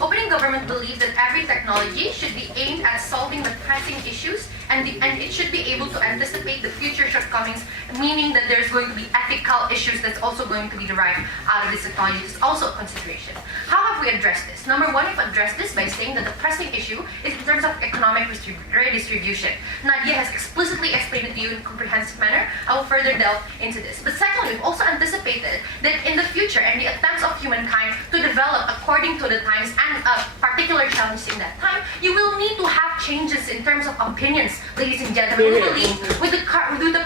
Opening government believes that every technology should be aimed at solving the pressing issues and it should be able to anticipate the future shortcomings, meaning that there's going to be ethical issues that's also going to be derived out of this technology. It's also a consideration. How have we addressed this? Number one, we've addressed this by saying that the pressing issue is in terms of economic redistribution. Nahdia has explicitly explained it to you in a comprehensive manner. I will further delve into this. But secondly, we've also anticipated that in the future and the attempts of humankind to develop according to the times and particular challenges in that time, you will need to have changes in terms of opinions, ladies and gentlemen. We believe with the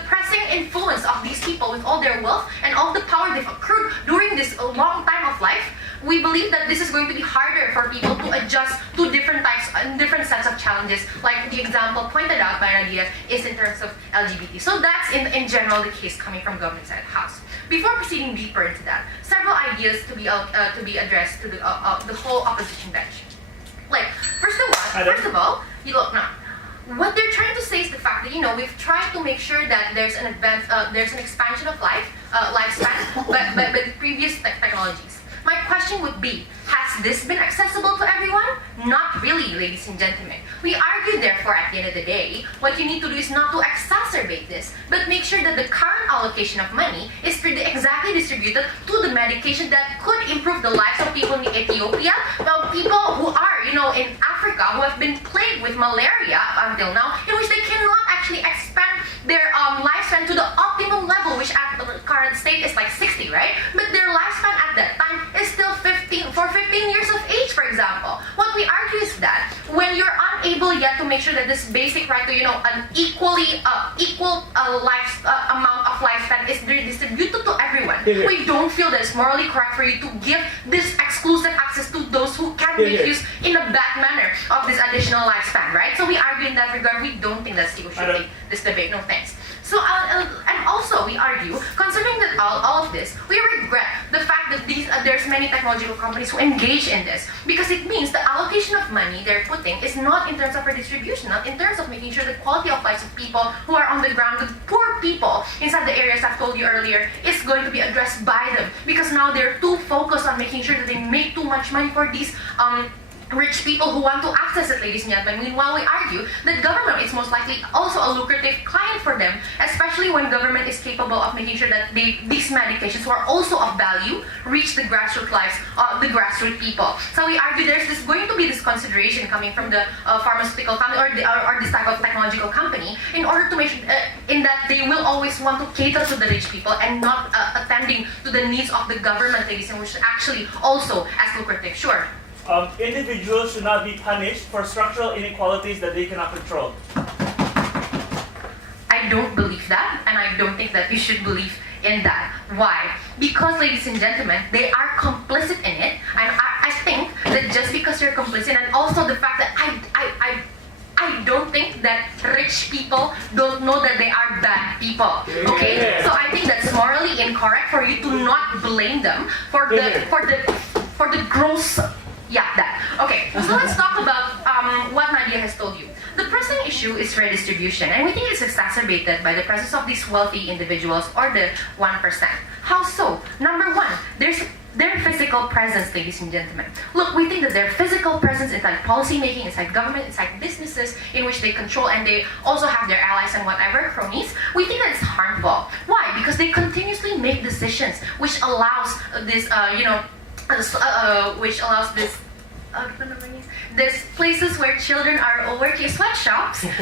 pressing influence of these people, with all their wealth and all the power they've accrued during this long time of life, we believe that this is going to be harder for people to adjust to different types and different sets of challenges, like the example pointed out by Nahdia is in terms of LGBT. So that's in general the case coming from government side of the house. Before proceeding deeper into that, several ideas to be addressed to the whole opposition bench. Like, first of all, you look now. What they're trying to say is the fact that, you know, we've tried to make sure that there's an expansion of lifespan, but with previous technologies. My question would be, has this been accessible to everyone? Not really, ladies and gentlemen. We argue, therefore, at the end of the day, what you need to do is not to exacerbate this, but make sure that the current allocation of money is exactly distributed to the medication that could improve the lives of people in Ethiopia, well, people who are, you know, in Africa, who have been plagued with malaria up until now, in which they cannot actually expand their lifespan to the optimum level, which at the current state is like 60, right? But their lifespan at that time is still 15 years of age, for example. What we argue is that when you're unable yet to make sure that this basic right to, you know, an equal amount of lifespan is distributed to everyone, we don't feel that it's morally correct for you to give this exclusive access to those who can make use in a bad manner of this additional lifespan, right? So we argue in that regard, we don't think that's the issue in this debate. No thanks. So, and also we argue, considering that all of this, we regret the fact that there's many technological companies who engage in this, because it means the allocation of money they're putting is not in terms of redistribution, not in terms of making sure the quality of lives of people who are on the ground, the poor people inside the areas I've told you earlier, is going to be addressed by them, because now they're too focused on making sure that they make too much money for these rich people who want to access it, ladies and gentlemen. Meanwhile, we argue that government is most likely also a lucrative client for them, especially when government is capable of making sure that these medications, who are also of value, reach the grassroots lives of the grassroots people. So we argue there's going to be this consideration coming from the pharmaceutical company or this type of technological company, in order to make in that they will always want to cater to the rich people and not attending to the needs of the government, ladies, and which is actually also as lucrative. Sure. Individuals should not be punished for structural inequalities that they cannot control. I don't believe that, and I don't think that you should believe in that. Why? Because, ladies and gentlemen, they are complicit in it, and I think that just because you're complicit, and also the fact that I don't think that rich people don't know that they are bad people. Okay? So I think that's morally incorrect for you to not blame them for the gross. Yeah, that. Okay, so let's talk about what Nahdia has told you. The pressing issue is redistribution, and we think it's exacerbated by the presence of these wealthy individuals, or the 1%. How so? Number one, there's their physical presence, ladies and gentlemen. Look, we think that their physical presence inside policy making, inside government, inside businesses in which they control, and they also have their allies and whatever, cronies, we think that it's harmful. Why? Because they continuously make decisions which allows this, which allows this, places where children are working, sweatshops, places,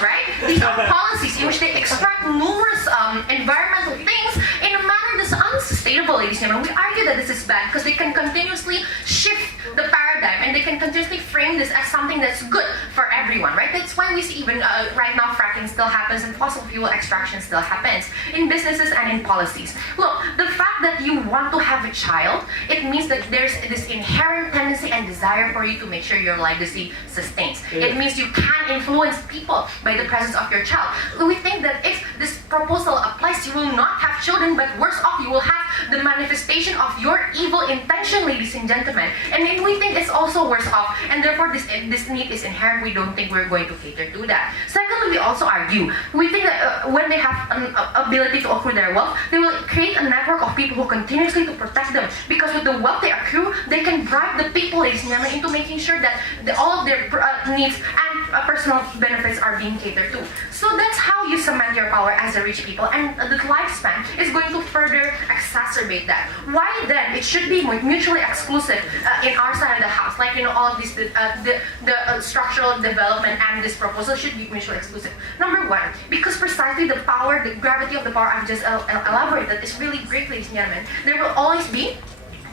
right? These are policies in which they extract numerous environmental things in a manner that's unsustainable, ladies and gentlemen. We argue that this is bad because they can continuously shift the paradigm, and they can continuously frame this as something that's good for everyone, right? That's why we see even right now fracking still happens and fossil fuel extraction still happens in businesses and in policies. Look, the fact that you want to have a child, it means that there's this inherent tendency and desire for you to make sure your legacy sustains. It means you can influence people by the presence of your child. We think that if this proposal applies, you will not have children, but worse off, you will have the manifestation of your evil intention, ladies and gentlemen. And then we think it's also worse off, and therefore this need is inherent. We don't think we're going to cater to that. Secondly, we also argue, we think that when they have an ability to accrue their wealth, they will create a network of people who continuously to protect them, because with the wealth they accrue, they can bribe the people, ladies and gentlemen, into making sure that all of their needs and personal benefits are being catered to. So that's how you cement your power as a rich people, and the lifespan is going to further exacerbate that. Why then it should be mutually exclusive in our side of the house, like all of this, the structural development and this proposal should be mutually exclusive. Number one, because precisely the power, the gravity of the power I've just elaborated is really great, ladies and gentlemen. There will always be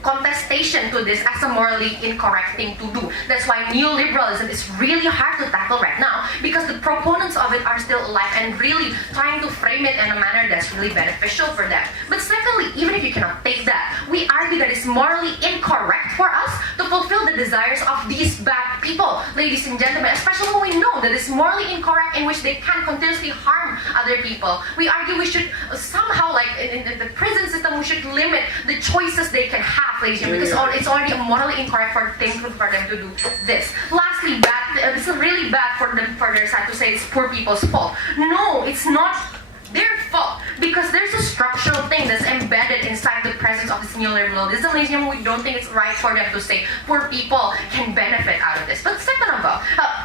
contestation to this as a morally incorrect thing to do. That's why neoliberalism is really hard to tackle right now, because the proponents of it are still alive and really trying to frame it in a manner that's really beneficial for them. But secondly, even if you cannot take that, we argue that it's morally incorrect for us to fulfill the desires of these bad people, ladies and gentlemen, especially when we know that it's morally incorrect in which they can continuously harm other people. We argue we should somehow, like in the prison system, we should limit the choices they can have, ladies and gentlemen, because it's already morally incorrect for them to do this. Lastly, this is really bad for their side to say it's poor people's fault. No, it's not their fault, because there's a structural thing that's embedded inside the presence of this neoliberalism. Ladies and gentlemen, we don't think it's right for them to say poor people can benefit out of this. But second of all,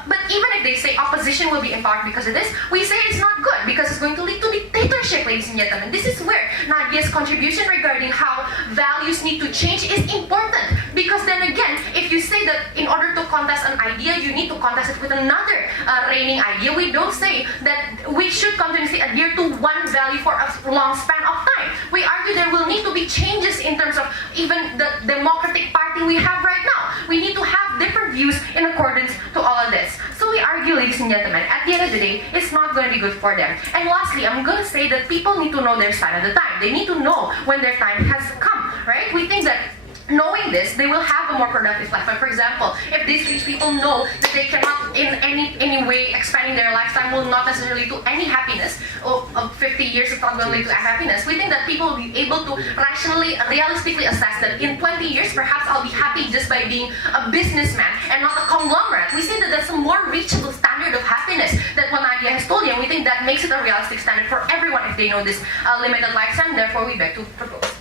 but even if they say opposition will be empowered because of this, we say it's not good because it's going to lead to dictatorship, ladies and gentlemen. This is where Nahdia's contribution regarding how values need to change is important, because then again, if you say that in order to contest an idea, you need to contest it with another reigning idea, we don't say that we should continuously adhere to one value for a long span of time. We argue there will need to be changes in terms of even the democratic party we have right now. We need to have different views in accordance to all of this. So we argue, ladies and gentlemen, at the end of the day, it's not going to be good for them. And lastly, I'm going to say that people need to know their sign of the time. They need to know when their time has come, right? We think that knowing this, they will have a more productive life. But for example, if these rich people know that they cannot in any way expanding their lifetime will not necessarily lead to any happiness, of 50 years it's not going to lead to happiness, we think that people will be able to rationally, realistically assess that in 20 years, perhaps I'll be happy just by being a businessman and not a conglomerate. We say that that's a more reachable standard of happiness that what Nahdia has told you, and we think that makes it a realistic standard for everyone if they know this limited lifetime. Therefore, we beg to propose.